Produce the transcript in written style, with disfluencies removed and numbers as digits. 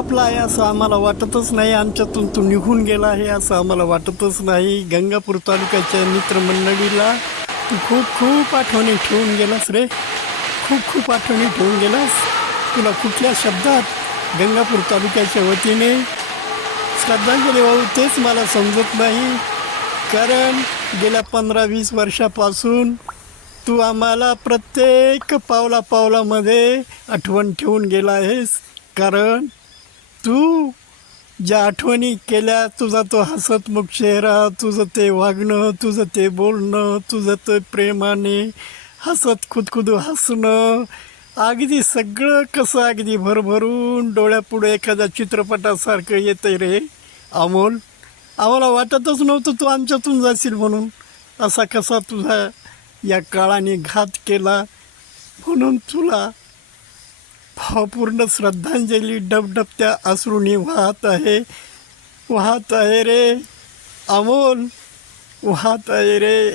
हरपला आहे असं आम्हाला वाटतच नाही, आमच्यातून तू निघून गेला आहे असं आम्हाला वाटतच नाही. गंगापूर तालुक्याच्या मित्रमंडळीला तू खूप खूप आठवणी ठेवून गेलास रे, खूप खूप आठवणी ठेवून गेलास. तुला कुठल्या शब्दात गंगापूर तालुक्याच्या वतीने श्रद्धांजली वाहू तेच मला समजत नाही. कारण गेल्या 15-20 वर्षापासून तू आम्हाला प्रत्येक पावलापावलामध्ये आठवण ठेवून गेला आहेस. कारण तू ज्या आठवणी केल्या, तुझा तो हसतमुख चेहरा, तुझं ते वागणं, तुझं ते बोलणं, तुझं ते प्रेमाने हसत खुदखुदू हसणं, अगदी सगळं कसं अगदी भरभरून डोळ्यापुढे एखाद्या चित्रपटासारखं येतं रे अमोल. आम्हाला वाटतच नव्हतं तू आमच्यातून जाशील म्हणून. असा कसा तुझा या काळाने घात केला, म्हणून तुला भावपूर्ण श्रद्धांजली डबडबत्या अश्रूंनी वाहत आहे रे अमोल, वाहत आहे रे.